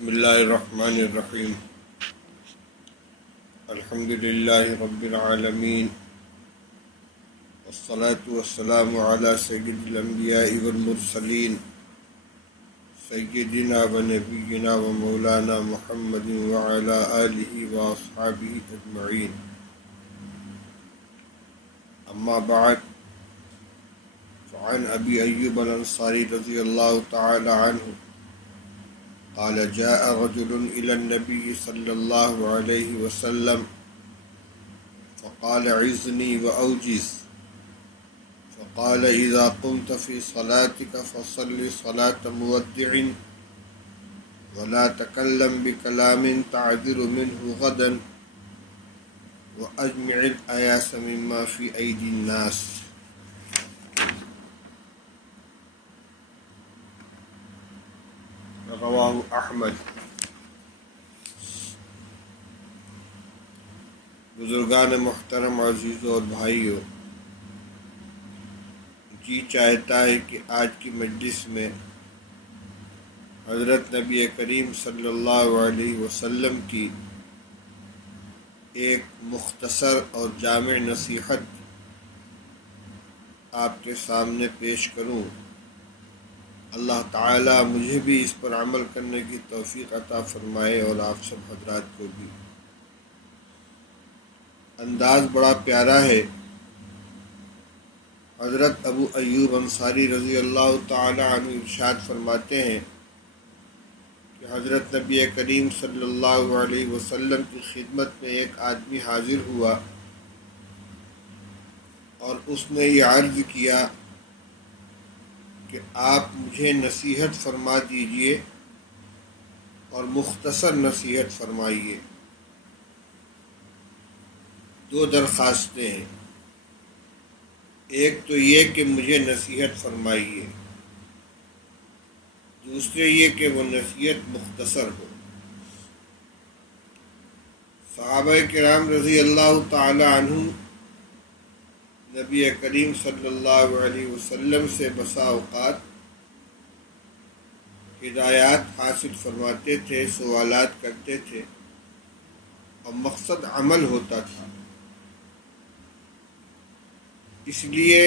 بسم اللہ الرحمن الرحیم الحمد للہ رب العالمین والصلاة والسلام علی سید الانبیاء والمرسلین سیدنا و نبینا و مولانا محمد وعلی آلہ واصحابہ اجمعین اما بعد فعن ابی ایوب الانصاری رضی اللہ تعالی عنہ قال جاء رجل إلى النبي صلى الله عليه وسلم فقال عزني وأوجز فقال إذا قمت في صلاتك فصل صلاة مودع ولا تكلم بكلام تعذر منه غدا وأجمع الآياس مما في أيدي الناس. رواہ احمد. بزرگان محترم عزیزوں اور بھائیوں، جی چاہتا ہے کہ آج کی مجلس میں حضرت نبی کریم صلی اللہ علیہ وسلم کی ایک مختصر اور جامع نصیحت آپ کے سامنے پیش کروں. اللہ تعالی مجھے بھی اس پر عمل کرنے کی توفیق عطا فرمائے اور آپ سب حضرات کو بھی. انداز بڑا پیارا ہے. حضرت ابو ایوب انصاری رضی اللہ تعالی عنہ ارشاد فرماتے ہیں کہ حضرت نبی کریم صلی اللہ علیہ وسلم کی خدمت میں ایک آدمی حاضر ہوا اور اس نے یہ عرض کیا کہ آپ مجھے نصیحت فرما دیجئے اور مختصر نصیحت فرمائیے. دو درخواستیں ہیں. ایک تو یہ کہ مجھے نصیحت فرمائیے، دوسرے یہ کہ وہ نصیحت مختصر ہو. صحابہ کرام رضی اللہ تعالی عنہ نبی کریم صلی اللہ علیہ وسلم سے بسا اوقات ہدایات حاصل فرماتے تھے، سوالات کرتے تھے اور مقصد عمل ہوتا تھا. اس لیے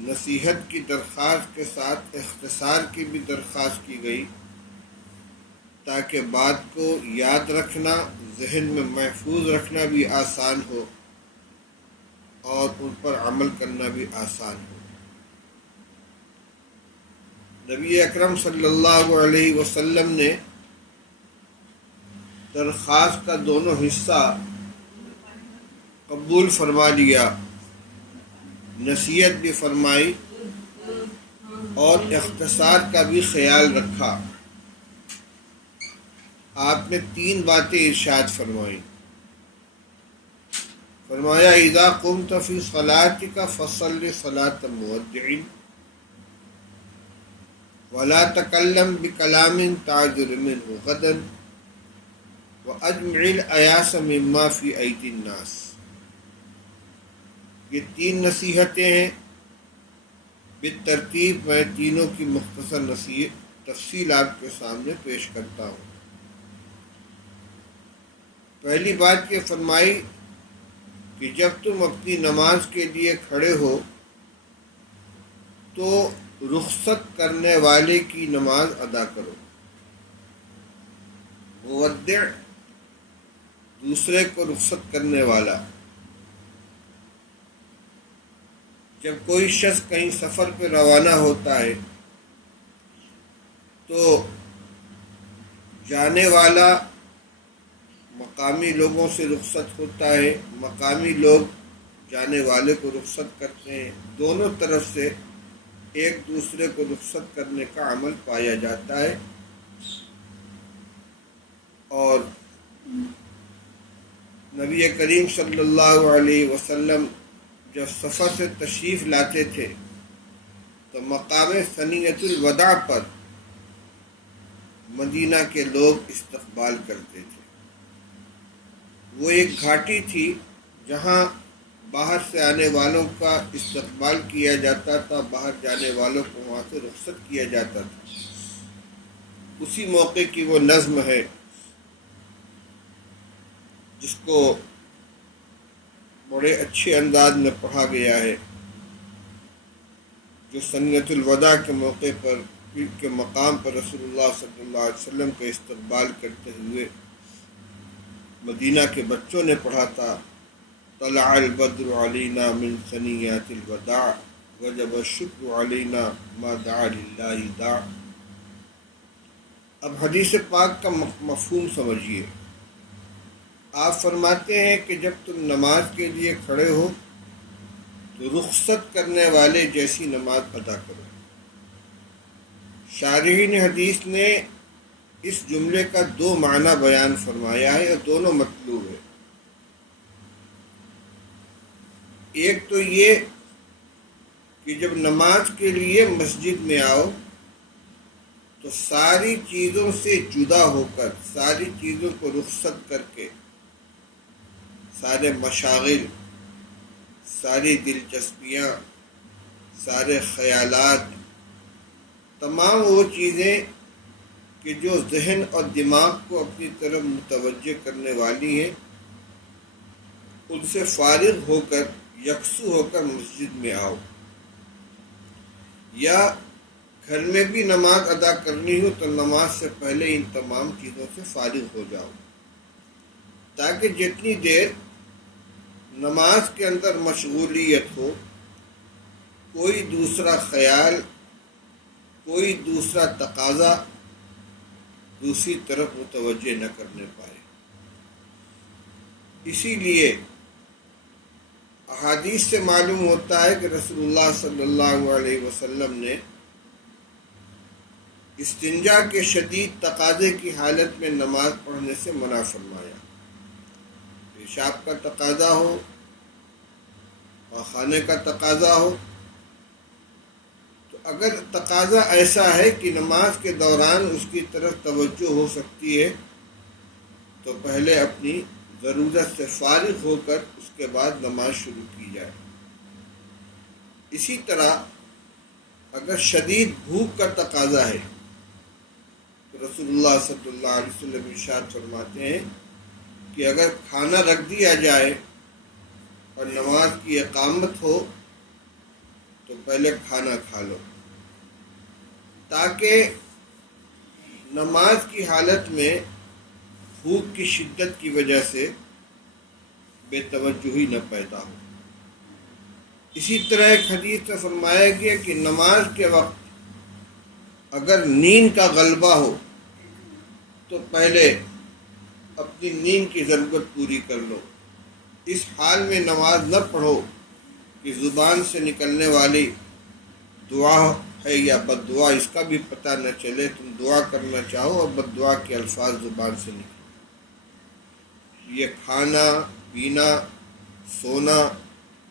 نصیحت کی درخواست کے ساتھ اختصار کی بھی درخواست کی گئی تاکہ بات کو یاد رکھنا، ذہن میں محفوظ رکھنا بھی آسان ہو اور ان پر عمل کرنا بھی آسان ہو. نبی اکرم صلی اللہ علیہ وسلم نے درخواست کا دونوں حصہ قبول فرما لیا، نصیحت بھی فرمائی اور اختصار کا بھی خیال رکھا. آپ نے 3 باتیں ارشاد فرمائیں. فرمایا اذا قمت فی صلاتک فصل صلاة مودع ولا تکلم بکلام تعذر منه غدا واجمع الایاس مما فی ایدی الناس. یہ 3 نصیحتیں ہیں. بالترتیب میں تینوں کی مختصر نصیحت تفصیل آپ کے سامنے پیش کرتا ہوں. پہلی بات یہ فرمائی کہ جب تم اپنی نماز کے لیے کھڑے ہو تو رخصت کرنے والے کی نماز ادا کرو. مودع دوسرے کو رخصت کرنے والا. جب کوئی شخص کہیں سفر پہ روانہ ہوتا ہے تو جانے والا مقامی لوگوں سے رخصت ہوتا ہے، مقامی لوگ جانے والے کو رخصت کرتے ہیں. دونوں طرف سے ایک دوسرے کو رخصت کرنے کا عمل پایا جاتا ہے. اور نبی کریم صلی اللہ علیہ وسلم جب سفر سے تشریف لاتے تھے تو مقام ثنیۃ الوداع پر مدینہ کے لوگ استقبال کرتے تھے. وہ ایک گھاٹی تھی جہاں باہر سے آنے والوں کا استقبال کیا جاتا تھا، باہر جانے والوں کو وہاں سے رخصت کیا جاتا تھا. اسی موقع کی وہ نظم ہے جس کو بڑے اچھے انداز میں پڑھا گیا ہے، جو سنیت الوداع کے موقع پر کے مقام پر رسول اللہ صلی اللہ علیہ وسلم کا استقبال کرتے ہوئے مدینہ کے بچوں نے پڑھا تھا۔ طلع البدر علینا من ثنیات الوداع وجب الشکر علینا ما دعا للہ داع۔ اب حدیث پاک کا مفہوم سمجھیے۔ آپ فرماتے ہیں کہ جب تم نماز کے لیے کھڑے ہو تو رخصت کرنے والے جیسی نماز ادا کرو۔ شارحین حدیث نے اس جملے کا دو معنی بیان فرمایا ہے اور دونوں مطلوب ہے۔ ایک تو یہ کہ جب نماز کے لیے مسجد میں آؤ تو ساری چیزوں سے جدا ہو کر، ساری چیزوں کو رخصت کر کے، سارے مشاغل، ساری دلچسپیاں، سارے خیالات، تمام وہ چیزیں کہ جو ذہن اور دماغ کو اپنی طرف متوجہ کرنے والی ہیں، ان سے فارغ ہو کر، یکسو ہو کر مسجد میں آؤ۔ یا گھر میں بھی نماز ادا کرنی ہو تو نماز سے پہلے ان تمام چیزوں سے فارغ ہو جاؤ، تاکہ جتنی دیر نماز کے اندر مشغولیت ہو، کوئی دوسرا خیال، کوئی دوسرا تقاضا دوسری طرف متوجہ نہ کرنے پائے۔ اسی لیے احادیث سے معلوم ہوتا ہے کہ رسول اللہ صلی اللہ علیہ وسلم نے استنجا کے شدید تقاضے کی حالت میں نماز پڑھنے سے منع فرمایا۔ پیشاب کا تقاضا ہو، پاخانے کا تقاضا ہو، تو اگر تقاضا ایسا ہے کہ نماز کے دوران اس کی طرف توجہ ہو سکتی ہے تو پہلے اپنی ضرورت سے فارغ ہو کر اس کے بعد نماز شروع کی جائے۔ اسی طرح اگر شدید بھوک کا تقاضا ہے تو رسول اللہ صلی اللہ علیہ وسلم ارشاد فرماتے ہیں کہ اگر کھانا رکھ دیا جائے اور نماز کی اقامت ہو تو پہلے کھانا کھا لو، تاکہ نماز کی حالت میں بھوک کی شدت کی وجہ سے بے توجہی نہ پیدا ہو۔ اسی طرح ایک حدیث میں فرمایا گیا کہ نماز کے وقت اگر نیند کا غلبہ ہو تو پہلے اپنی نیند کی ضرورت پوری کر لو۔ اس حال میں نماز نہ پڑھو کہ زبان سے نکلنے والی دعا ہے یا بد دعا اس کا بھی پتہ نہ چلے، تم دعا کرنا چاہو اور بد دعا کے الفاظ زبان سے نکلے۔ یہ کھانا، پینا، سونا،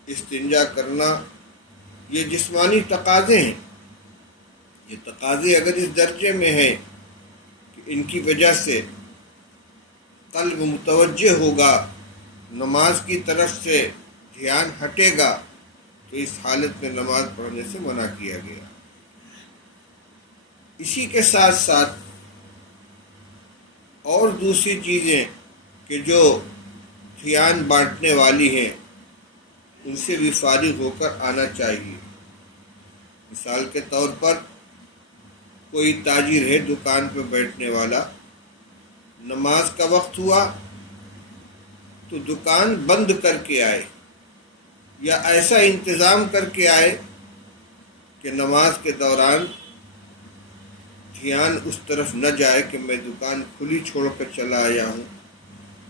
استنجا کرنا، یہ جسمانی تقاضے ہیں۔ یہ تقاضے اگر اس درجے میں ہیں کہ ان کی وجہ سے قلب متوجہ ہوگا، نماز کی طرف سے دھیان ہٹے گا، تو اس حالت میں نماز پڑھنے سے منع کیا گیا۔ اسی کے ساتھ ساتھ اور دوسری چیزیں کہ جو دھیان بانٹنے والی ہیں ان سے بھی فارغ ہو کر آنا چاہیے۔ مثال کے طور پر کوئی تاجر ہے دکان پہ بیٹھنے والا، نماز کا وقت ہوا تو دکان بند کر کے آئے یا ایسا انتظام کر کے آئے کہ نماز کے دوران دھیان اس طرف نہ جائے کہ میں دکان کھلی چھوڑ کر چلا آیا ہوں،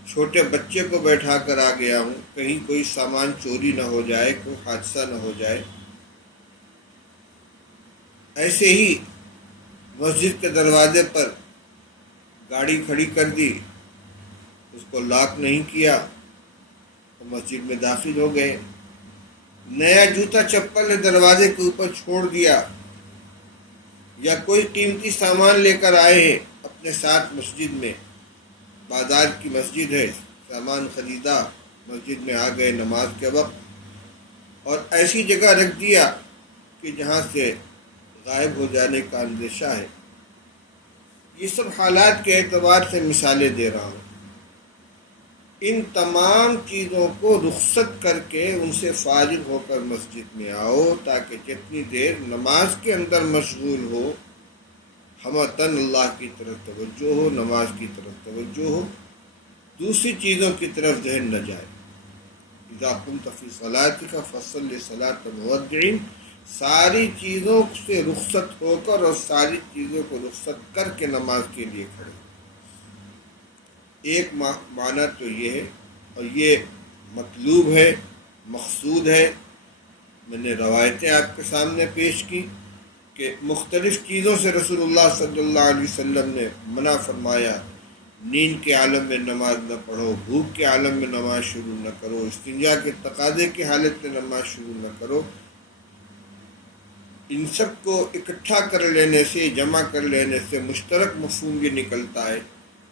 چھوٹے بچے کو بیٹھا کر آ گیا ہوں، کہیں کوئی سامان چوری نہ ہو جائے، کوئی حادثہ نہ ہو جائے۔ ایسے ہی مسجد کے دروازے پر گاڑی کھڑی کر دی، اس کو لاک نہیں کیا تو مسجد میں داخل ہو گئے۔ نیا جوتا چپل دروازے کے اوپر چھوڑ دیا، یا کوئی قیمتی سامان لے کر آئے ہیں اپنے ساتھ مسجد میں، بازار کی مسجد ہے، سامان خریدا، مسجد میں آ گئے نماز کے وقت اور ایسی جگہ رکھ دیا کہ جہاں سے غائب ہو جانے کا اندیشہ ہے۔ یہ سب حالات کے اعتبار سے مثالیں دے رہا ہوں۔ ان تمام چیزوں کو رخصت کر کے ان سے فارغ ہو کر مسجد میں آؤ، تاکہ جتنی دیر نماز کے اندر مشغول ہو، ہمتاً اللہ کی طرف توجہ ہو، نماز کی طرف توجہ ہو، دوسری چیزوں کی طرف ذہن نہ جائے۔ اذا قمت فی صلاتک فصلی صلاۃ مودع، ساری چیزوں سے رخصت ہو کر اور ساری چیزوں کو رخصت کر کے نماز کے لیے کھڑے۔ ایک معنی تو یہ ہے، اور یہ مطلوب ہے، مقصود ہے۔ میں نے روایتیں آپ کے سامنے پیش کی کہ مختلف چیزوں سے رسول اللہ صلی اللہ علیہ وسلم نے منع فرمایا۔ نیند کے عالم میں نماز نہ پڑھو، بھوک کے عالم میں نماز شروع نہ کرو، استنجا کے تقاضے کی حالت میں نماز شروع نہ کرو۔ ان سب کو اکٹھا کر لینے سے، جمع کر لینے سے مشترک مفہوم یہ نکلتا ہے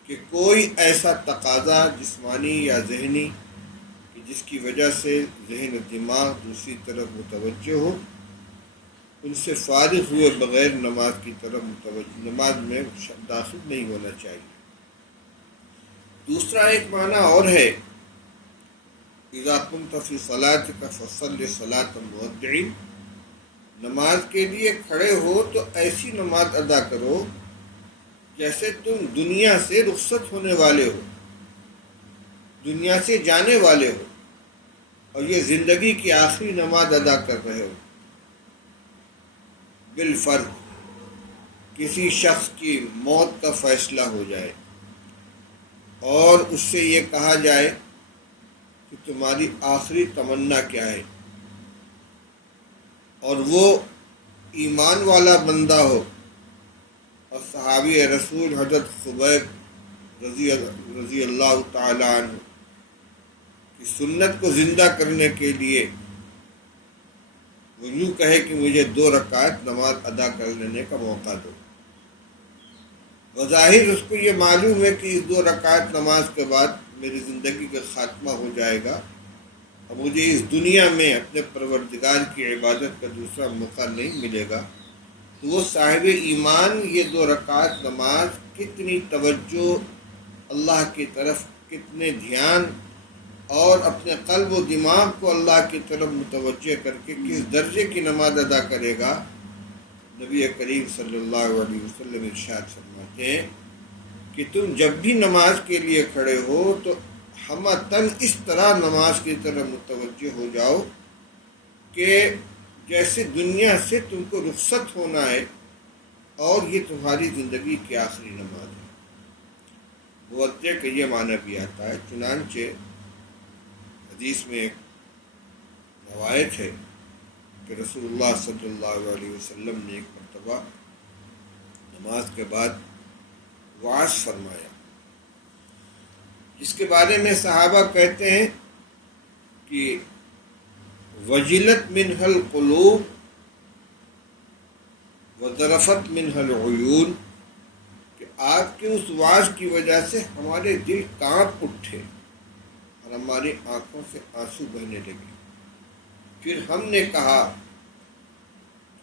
کہ کوئی ایسا تقاضا جسمانی یا ذہنی کہ جس کی وجہ سے ذہن و دماغ دوسری طرف متوجہ ہو، ان سے فارغ ہوئے بغیر نماز کی طرف نماز میں داخل نہیں ہونا چاہیے۔ دوسرا ایک معنی اور ہے، اذا قمت فی صلاتک فصلی صلاۃ مودع، نماز کے لیے کھڑے ہو تو ایسی نماز ادا کرو جیسے تم دنیا سے رخصت ہونے والے ہو، دنیا سے جانے والے ہو، اور یہ زندگی کی آخری نماز ادا کر رہے ہو۔ بالفرض کسی شخص کی موت کا فیصلہ ہو جائے اور اس سے یہ کہا جائے کہ تمہاری آخری تمنا کیا ہے، اور وہ ایمان والا بندہ ہو، اور صحابی رسول حضرت خبیب رضی اللہ تعالی عنہ کی سنت کو زندہ کرنے کے لیے وہ یوں کہے کہ مجھے 2 رکعت نماز ادا کر لینے کا موقع دو۔ بظاہر اس کو یہ معلوم ہے کہ اس 2 رکعت نماز کے بعد میری زندگی کا خاتمہ ہو جائے گا اور مجھے اس دنیا میں اپنے پروردگار کی عبادت کا دوسرا موقع نہیں ملے گا، تو وہ صاحب ایمان یہ 2 رکعت نماز کتنی توجہ اللہ کی طرف، کتنے دھیان اور اپنے قلب و دماغ کو اللہ کی طرف متوجہ کر کے کس درجے کی نماز ادا کرے گا۔ نبی کریم صلی اللہ علیہ وسلم ارشاد فرماتے ہیں کہ تم جب بھی نماز کے لیے کھڑے ہو تو ہمتاً اس طرح نماز کی طرف متوجہ ہو جاؤ کہ جیسے دنیا سے تم کو رخصت ہونا ہے اور یہ تمہاری زندگی کی آخری نماز ہے۔ مودع کا یہ معنی بھی آتا ہے، چنانچہ حدیث میں ایک روایت ہے کہ رسول اللہ صلی اللہ علیہ وسلم نے ایک مرتبہ نماز کے بعد وعظ فرمایا، جس کے بارے میں صحابہ کہتے ہیں کہ وجلت منہ القلوب وذرفت منہ العیون، کہ آپ کے اس وعظ کی وجہ سے ہمارے دل کانپ اٹھے اور ہماری آنکھوں سے آنسو بہنے لگے۔ پھر ہم نے کہا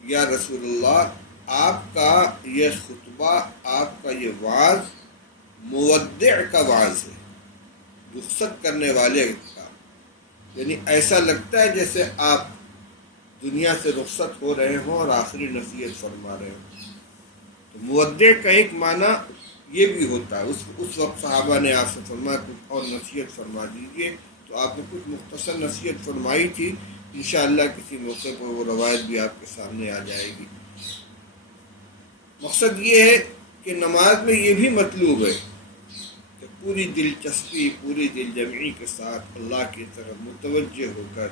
یا رسول اللہ، آپ کا یہ خطبہ، آپ کا یہ وعظ مودع کا وعظ ہے، رخصت کرنے والے کا، یعنی ایسا لگتا ہے جیسے آپ دنیا سے رخصت ہو رہے ہوں اور آخری نصیحت فرما رہے ہوں۔ تو مودع کا ایک معنی یہ بھی ہوتا ہے۔ اس وقت صحابہ نے آپ سے فرمایا کچھ اور نصیحت فرما دیجیے، تو آپ نے کچھ مختصر نصیحت فرمائی تھی، انشاءاللہ کسی موقع پر وہ روایت بھی آپ کے سامنے آ جائے گی۔ مقصد یہ ہے کہ نماز میں یہ بھی مطلوب ہے کہ پوری دلچسپی، پوری دل جمعی کے ساتھ اللہ کی طرف متوجہ ہو کر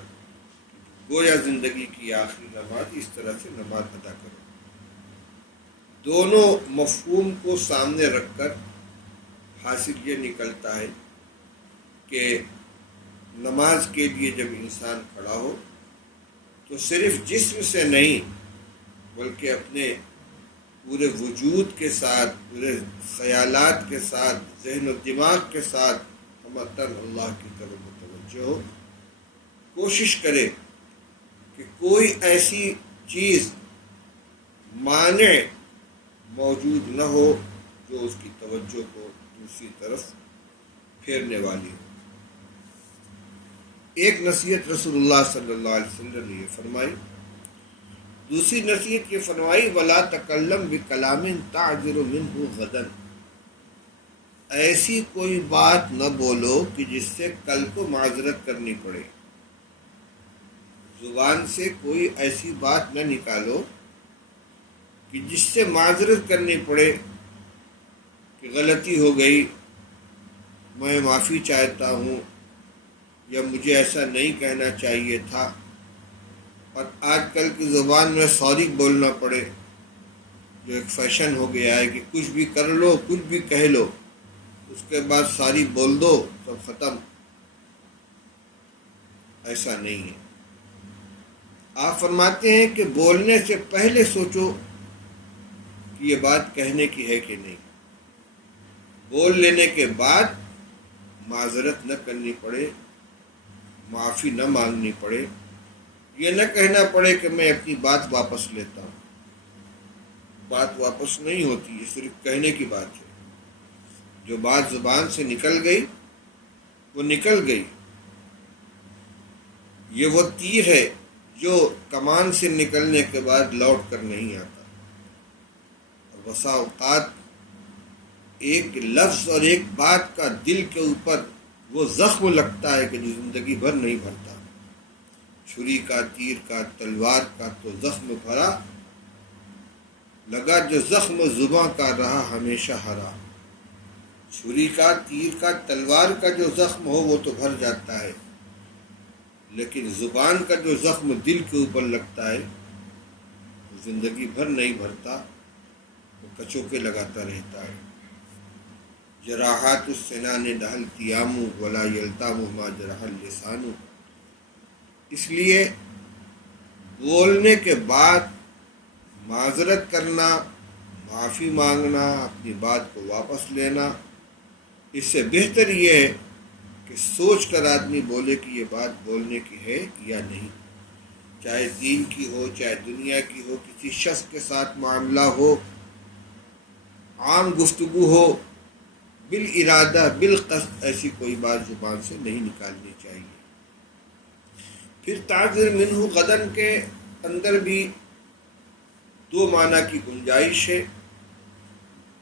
گویا زندگی کی آخری نماز اس طرح سے نماز ادا کرو۔ دونوں مفہوم کو سامنے رکھ کر حاصل یہ نکلتا ہے کہ نماز کے لیے جب انسان کھڑا ہو تو صرف جسم سے نہیں بلکہ اپنے پورے وجود کے ساتھ، پورے خیالات کے ساتھ، ذہن و دماغ کے ساتھ ہمتاً اللہ کی طرف متوجہ ہو۔ کوشش کرے کہ کوئی ایسی چیز مانع موجود نہ ہو جو اس کی توجہ کو دوسری طرف پھیرنے والی ہو۔ ایک نصیحت رسول اللہ صلی اللہ علیہ وسلم نے یہ فرمائی۔ دوسری نصیحت یہ فرمائی، وَلَا تَكَلَّمْ بِكَلَامٍ تَعْذِرُ مِنْهُ غَدًا، ایسی کوئی بات نہ بولو کہ جس سے کل کو معذرت کرنی پڑے۔ زبان سے کوئی ایسی بات نہ نکالو کہ جس سے معذرت کرنی پڑے کہ غلطی ہو گئی، میں معافی چاہتا ہوں، یا مجھے ایسا نہیں کہنا چاہیے تھا۔ اور آج کل کی زبان میں سوری بولنا پڑے، جو ایک فیشن ہو گیا ہے کہ کچھ بھی کر لو، کچھ بھی کہہ لو، اس کے بعد ساری بول دو تو ختم۔ ایسا نہیں ہے۔ آپ فرماتے ہیں کہ بولنے سے پہلے سوچو کہ یہ بات کہنے کی ہے کہ نہیں۔ بول لینے کے بعد معذرت نہ کرنی پڑے، معافی نہ مانگنی پڑے، یہ نہ کہنا پڑے کہ میں اپنی بات واپس لیتا ہوں۔ بات واپس نہیں ہوتی، یہ صرف کہنے کی بات ہے۔ جو بات زبان سے نکل گئی وہ نکل گئی۔ یہ وہ تیر ہے جو کمان سے نکلنے کے بعد لوٹ کر نہیں آتا۔ اور بسا اوقات ایک لفظ اور ایک بات کا دل کے اوپر وہ زخم لگتا ہے کہ جو زندگی بھر نہیں بھرتا۔ چھری کا، تیر کا، تلوار کا تو زخم بھرا، لگا جو زخم زباں کا رہا ہمیشہ ہرا۔ چھری کا، تیر کا، تلوار کا جو زخم ہو وہ تو بھر جاتا ہے، لیکن زبان کا جو زخم دل کے اوپر لگتا ہے وہ زندگی بھر نہیں بھرتا، وہ کچوکے لگاتا رہتا ہے۔ جراحات السنان دہل تیام ولا یلتام ما جرح اللسان۔ اس لیے بولنے کے بعد معذرت کرنا، معافی مانگنا، اپنی بات کو واپس لینا، اس سے بہتر یہ ہے کہ سوچ کر آدمی بولے کہ یہ بات بولنے کی ہے یا نہیں، چاہے دین کی ہو، چاہے دنیا کی ہو، کسی شخص کے ساتھ معاملہ ہو، عام گفتگو ہو، بالارادہ بالقصد ایسی کوئی بات زبان سے نہیں نکالنی چاہیے۔ پھر تعذر منہ غدن کے اندر بھی دو معنی کی گنجائش ہے۔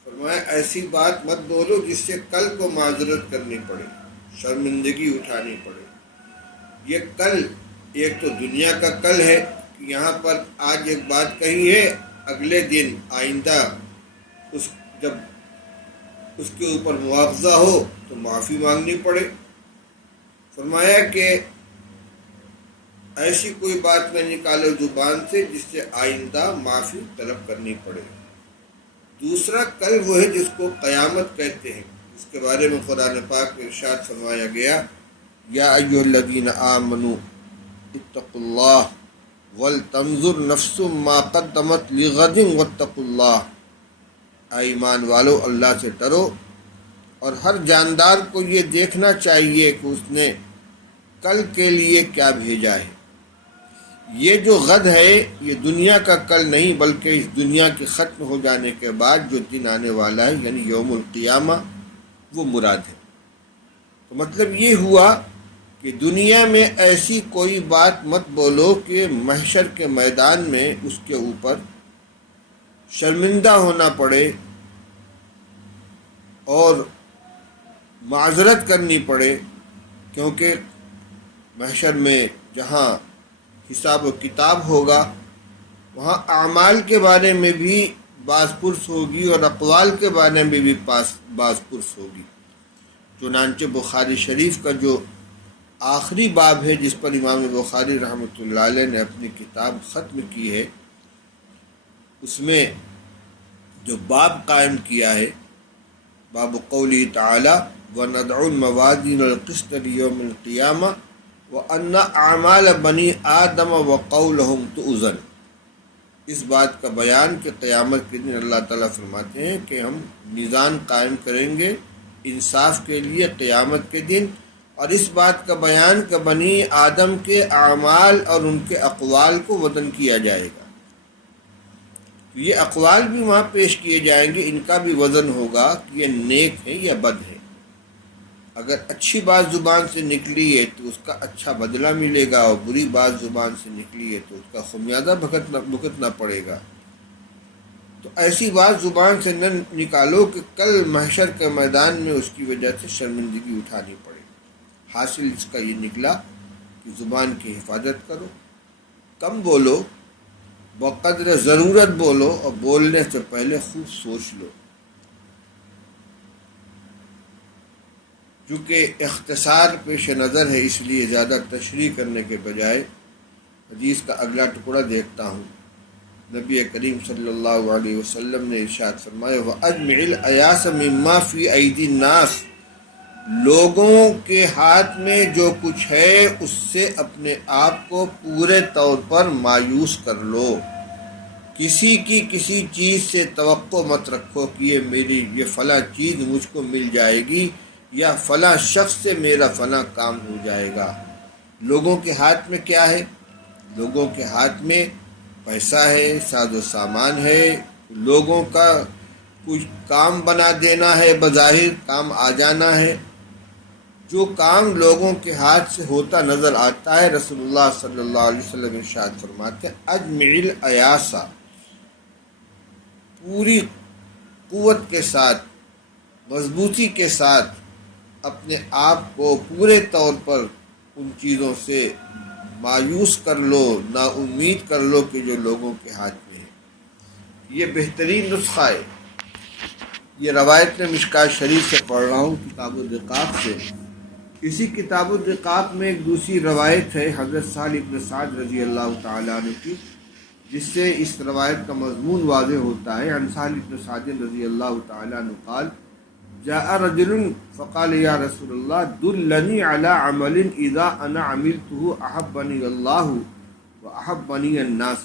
فرمایا ایسی بات مت بولو جس سے کل کو معذرت کرنی پڑے، شرمندگی اٹھانی پڑے۔ یہ کل ایک تو دنیا کا کل ہے کہ یہاں پر آج ایک بات کہی ہے، اگلے دن آئندہ جب اس کے اوپر مواخذہ ہو تو معافی مانگنی پڑے۔ فرمایا کہ ایسی کوئی بات نہ نکالو زبان سے جس سے آئندہ معافی طلب کرنی پڑے۔ دوسرا کل وہ ہے جس کو قیامت کہتے ہیں، اس کے بارے میں قرآن پاک میں ارشاد فرمایا گیا، یا ایھا الذین آمنوا اتقوا اللہ ولتنظر نفس ما قدمت لغد واتقوا اللہ۔ اے ایمان والو، اللہ سے ڈرو، اور ہر جاندار کو یہ دیکھنا چاہیے کہ اس نے کل کے لیے کیا بھیجا ہے۔ یہ جو غد ہے یہ دنیا کا کل نہیں، بلکہ اس دنیا کے ختم ہو جانے کے بعد جو دن آنے والا ہے، یعنی یوم القیامہ، وہ مراد ہے۔ تو مطلب یہ ہوا کہ دنیا میں ایسی کوئی بات مت بولو کہ محشر کے میدان میں اس کے اوپر شرمندہ ہونا پڑے اور معذرت کرنی پڑے، کیونکہ محشر میں جہاں حساب و کتاب ہوگا وہاں اعمال کے بارے میں بھی باز پرس ہوگی اور اقوال کے بارے میں بھی باز پرس ہوگی۔ چنانچہ بخاری شریف کا جو آخری باب ہے جس پر امام بخاری رحمۃ اللہ علیہ نے اپنی کتاب ختم کی ہے، اس میں جو باب قائم کیا ہے، باب قولی تعالی وَنَضَعُ الْمَوَازِينَ الْقِسْطَ لِيَوْمِ الْقِيَامَةِ وَأَنَّ أَعْمَالَ بَنِي آدَمَ وَقَوْلَهُمْ تُؤْذَنُ۔ اس بات کا بیان کہ قیامت کے دن اللہ تعالیٰ فرماتے ہیں کہ ہم میزان قائم کریں گے انصاف کے لیے قیامت کے دن، اور اس بات کا بیان کہ بنی آدم کے اعمال اور ان کے اقوال کو وزن کیا جائے گا۔ تو یہ اقوال بھی وہاں پیش کیے جائیں گے، ان کا بھی وزن ہوگا کہ یہ نیک ہے یا بد ہے۔ اگر اچھی بات زبان سے نکلی ہے تو اس کا اچھا بدلہ ملے گا، اور بری بات زبان سے نکلی ہے تو اس کا خمیازہ بھگتنا پڑے گا۔ تو ایسی بات زبان سے نہ نکالو کہ کل محشر کے میدان میں اس کی وجہ سے شرمندگی اٹھانی پڑے۔ حاصل اس کا یہ نکلا کہ زبان کی حفاظت کرو، کم بولو، بقدر ضرورت بولو، اور بولنے سے پہلے خوب سوچ لو۔ چونکہ اختصار پیش نظر ہے، اس لیے زیادہ تشریح کرنے کے بجائے حدیث کا اگلا ٹکڑا دیکھتا ہوں۔ نبی کریم صلی اللہ علیہ وسلم نے ارشاد فرمایا وَأَجْمِعِ الْأَيَاسَ مِمَّا فِي أَيْدِي النَّاسِ، لوگوں کے ہاتھ میں جو کچھ ہے اس سے اپنے آپ کو پورے طور پر مایوس کر لو۔ کسی کی کسی چیز سے توقع مت رکھو کہ یہ فلاں چیز مجھ کو مل جائے گی یا فلاں شخص سے میرا فلاں کام ہو جائے گا۔ لوگوں کے ہاتھ میں کیا ہے؟ لوگوں کے ہاتھ میں پیسہ ہے، ساز و سامان ہے، لوگوں کا کچھ کام بنا دینا ہے، بظاہر کام آ جانا ہے۔ جو کام لوگوں کے ہاتھ سے ہوتا نظر آتا ہے، رسول اللہ صلی اللہ علیہ وسلم ارشاد فرماتے ہیں اجمع الایاس، پوری قوت کے ساتھ، مضبوطی کے ساتھ اپنے آپ کو پورے طور پر ان چیزوں سے مایوس کر لو، نا امید کر لو کہ جو لوگوں کے ہاتھ میں ہے۔ یہ بہترین نسخہ ہے۔ یہ روایت میں مشکات شریف سے پڑھ رہا ہوں، کتاب الرقاق سے۔ اسی کتاب الرقاق میں ایک دوسری روایت ہے حضرت سہل بن سعد رضی اللہ تعالیٰ عنہ کی، جس سے اس روایت کا مضمون واضح ہوتا ہے۔ عن سہل بن سعد رضی اللہ تعالیٰ عنہ قال جاء رجل فقال یا رسول اللہ دلنی علی عمل اذا انا عملته احبنی اللہ واحبنی الناس،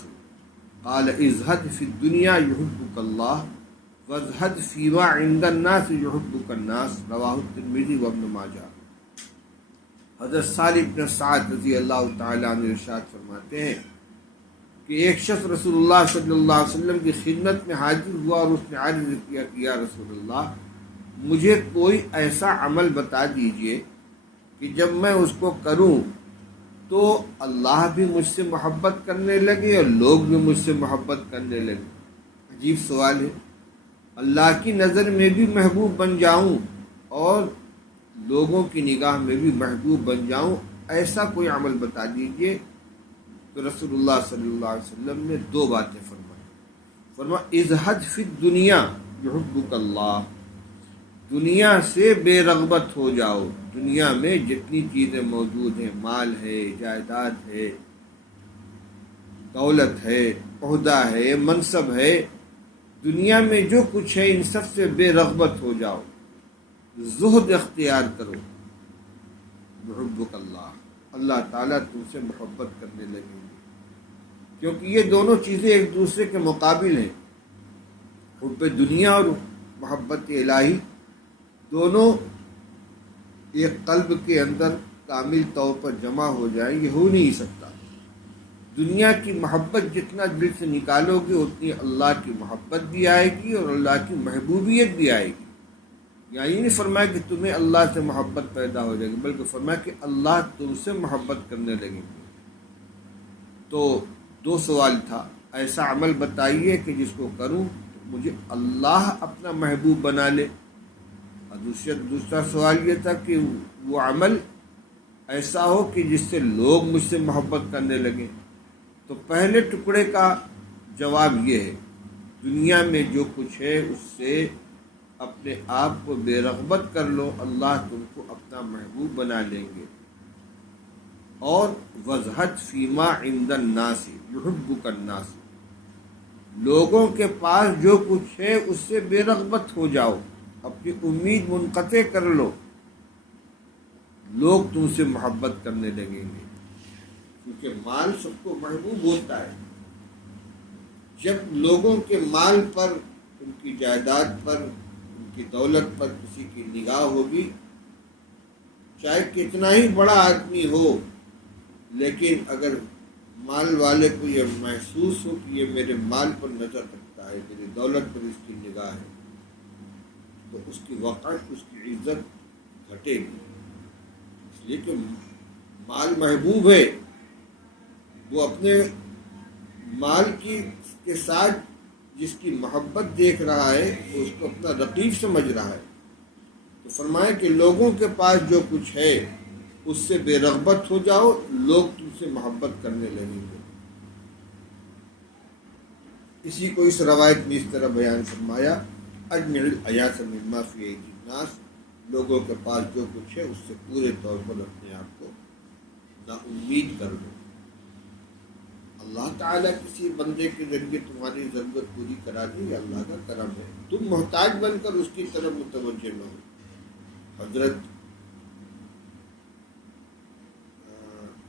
قال ازہد فی الدنیا یحبک اللہ وازہد فیما عند الناس یحبک الناس، رواہ الترمذی وابن ماجہ۔ حضرت سہل بن سعد رضی اللہ تعالیٰ عنہ ارشاد فرماتے ہیں کہ ایک شخص رسول اللہ صلی اللہ علیہ وسلم کی خدمت میں حاضر ہوا اور اس نے عرض کیا کہ یا رسول اللہ مجھے کوئی ایسا عمل بتا دیجئے کہ جب میں اس کو کروں تو اللہ بھی مجھ سے محبت کرنے لگے اور لوگ بھی مجھ سے محبت کرنے لگے۔ عجیب سوال ہے، اللہ کی نظر میں بھی محبوب بن جاؤں اور لوگوں کی نگاہ میں بھی محبوب بن جاؤں، ایسا کوئی عمل بتا دیجئے۔ تو رسول اللہ صلی اللہ علیہ وسلم نے دو باتیں فرمائی۔ ازہد فی الدنیا یحبک اللہ، دنیا سے بے رغبت ہو جاؤ۔ دنیا میں جتنی چیزیں موجود ہیں، مال ہے، جائیداد ہے، دولت ہے، عہدہ ہے، منصب ہے، دنیا میں جو کچھ ہے ان سب سے بے رغبت ہو جاؤ، زہد اختیار کرو۔ یحبک اللہ، اللہ تعالیٰ تم سے محبت کرنے لگیں گے، کیونکہ یہ دونوں چیزیں ایک دوسرے کے مقابل ہیں۔ حب دنیا اور محبت الہی دونوں ایک قلب کے اندر کامل طور پر جمع ہو جائیں، یہ ہو نہیں سکتا۔ دنیا کی محبت جتنا دل سے نکالو گے اتنی اللہ کی محبت بھی آئے گی اور اللہ کی محبوبیت بھی آئے گی۔ یعنی نہیں فرمایا کہ تمہیں اللہ سے محبت پیدا ہو جائے گی، بلکہ فرمایا کہ اللہ تم سے محبت کرنے لگیں گے۔ تو دو سوال تھا، ایسا عمل بتائیے کہ جس کو کروں تو مجھے اللہ اپنا محبوب بنا لے، اور دوسرا سوال یہ تھا کہ وہ عمل ایسا ہو کہ جس سے لوگ مجھ سے محبت کرنے لگیں۔ تو پہلے ٹکڑے کا جواب یہ ہے، دنیا میں جو کچھ ہے اس سے اپنے آپ کو بے رغبت کر لو، اللہ تم کو اپنا محبوب بنا لیں گے۔ اور وَازْهَدْ فِيمَا عِنْدَ النَّاسِ يُحِبُّكَ النَّاسِ، لوگوں کے پاس جو کچھ ہے اس سے بے رغبت ہو جاؤ، اپنی امید منقطع کر لو، لوگ تم سے محبت کرنے لگیں گے۔ کیونکہ مال سب کو محبوب ہوتا ہے۔ جب لوگوں کے مال پر، ان کی جائیداد پر، ان کی دولت پر کسی کی نگاہ ہوگی، چاہے کتنا ہی بڑا آدمی ہو، لیکن اگر مال والے کو یہ محسوس ہو کہ یہ میرے مال پر نظر رکھتا دولت پر اس کی نگاہ ہے تو اس کی وقت، اس کی عزت گھٹے گی، اس لیے کہ مال محبوب ہے، وہ اپنے مال کے ساتھ جس کی محبت دیکھ رہا ہے وہ اس کو اپنا رقیب سمجھ رہا ہے۔ تو فرمائے کہ لوگوں کے پاس جو کچھ ہے اس سے بے رغبت ہو جاؤ، لوگ تم سے محبت کرنے لگیں گے۔ اسی کو اس روایت میں اس طرح بیان فرمایا، اجمع الایاس مما فی ایدی الناس، لوگوں کے پاس جو کچھ ہے اس سے پورے طور پر اپنے آپ کو نا امید کر دو۔ اللہ تعالیٰ کسی بندے کے ذریعے تمہاری ضرورت پوری کرا دے، یہ اللہ کا کرم ہے، تم محتاج بن کر اس کی طرف متوجہ نہ ہو۔ حضرت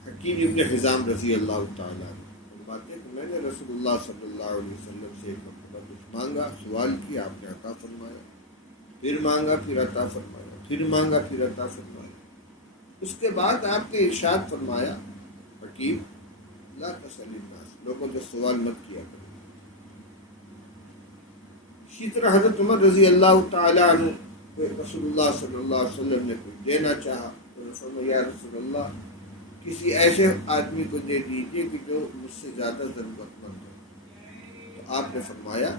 حکیم ابن حزام رضی اللہ تعالیٰ فرماتے ہیں کہ میں نے رسول اللہ صلی اللہ علیہ وسلم سے ایک مرتبہ کچھ مانگا، سوال کیا، آپ نے عطا فرمایا، پھر مانگا، پھر عطا فرمایا، پھر مانگا، پھر عطا فرمایا۔ اس کے بعد آپ نے ارشاد فرمایا، حکیم لا تسأل الناس، لوگوں سے سوال مت کیا کرو۔ اسی طرح حضرت عمر رضی اللہ تعالیٰ عنہ رسول اللہ صلی اللہ علیہ وسلم نے کچھ دینا چاہا تو فرمایا یا رسول اللہ کسی ایسے آدمی کو دے دیجیے کہ جو مجھ سے زیادہ ضرورت مند ہو۔ تو آپ نے فرمایا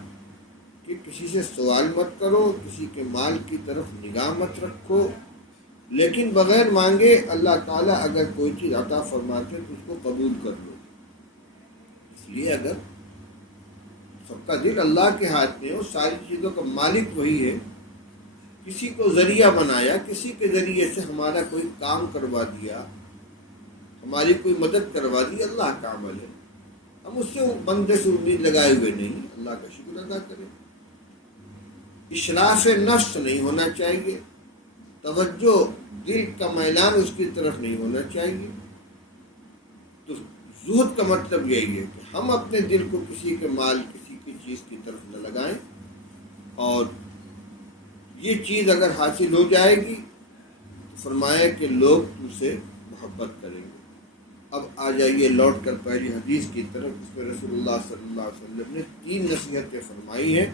کہ کسی سے سوال مت کرو، کسی کے مال کی طرف نگاہ مت رکھو، لیکن بغیر مانگے اللہ تعالیٰ اگر کوئی چیز عطا فرماتے تو اس کو قبول کر لو۔ اس لیے اگر سب کا دل اللہ کے ہاتھ میں ہو، ساری چیزوں کا مالک وہی ہے، کسی کو ذریعہ بنایا، کسی کے ذریعے سے ہمارا کوئی کام کروا دیا، ہماری کوئی مدد کروا دی، اللہ کا عمل ہے، ہم اس سے بندے سے امید لگائے ہوئے نہیں، اللہ کا شکر ادا کریں۔ اشراف نفس نہیں ہونا چاہیے، توجہ دل کا میلان اس کی طرف نہیں ہونا چاہیے۔ تو زہد کا مطلب یہی ہے کہ ہم اپنے دل کو کسی کے مال، کسی کی چیز کی طرف نہ لگائیں، اور یہ چیز اگر حاصل ہو جائے گی تو فرمایا کہ لوگ تم سے محبت کریں گے۔ اب آ جائیے لوٹ کر پہلی حدیث کی طرف، جس میں رسول اللہ صلی اللہ علیہ وسلم نے 3 نصیحتیں فرمائی ہیں۔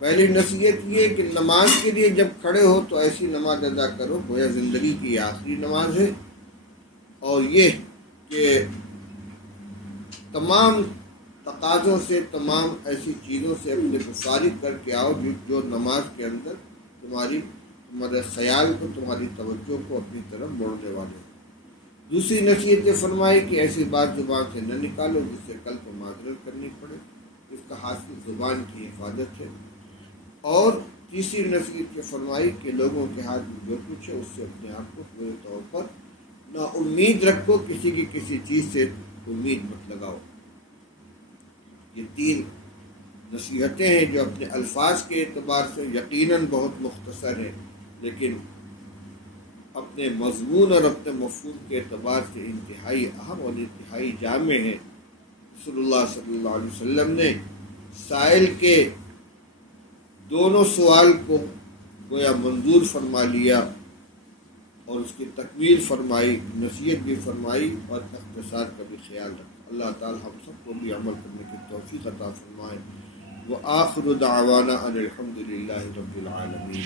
پہلی نصیحت یہ کہ نماز کے لیے جب کھڑے ہو تو ایسی نماز ادا کرو گویا زندگی کی آخری نماز ہے، اور یہ کہ تمام تقاضوں سے، تمام ایسی چیزوں سے اپنے کو فارغ کر کے آؤ جو نماز کے اندر تمہارے خیال کو، تمہاری توجہ کو اپنی طرف موڑنے والے۔ دوسری نصیحت فرمائی کہ ایسی بات زبان سے نہ نکالو جس سے کل کو معذرت کرنی پڑے، اس کا حاصل زبان کی حفاظت ہے۔ اور تیسری نصیحت فرمائی کہ لوگوں کے ہاتھ میں جو کچھ ہے اس سے اپنے آپ کو پورے طور پر نا امید رکھو، کسی کی کسی چیز سے امید مت لگاؤ۔ یہ 3 نصیحتیں ہیں جو اپنے الفاظ کے اعتبار سے یقیناً بہت مختصر ہیں، لیکن اپنے مضمون اور اپنے مفہوم کے اعتبار سے انتہائی اہم اور انتہائی جامع ہیں۔ رسول اللہ صلی اللہ علیہ وسلم نے سائل کے دونوں سوال کو گویا منظور فرما لیا اور اس کی تکمیل فرمائی، نصیحت بھی فرمائی اور اختصار کا بھی خیال رکھا۔ اللہ تعالی ہم سب کو بھی عمل کرنے کی توفیق عطا فرمائے۔ وآخر دعوانا ان الحمد للہ رب العالمین۔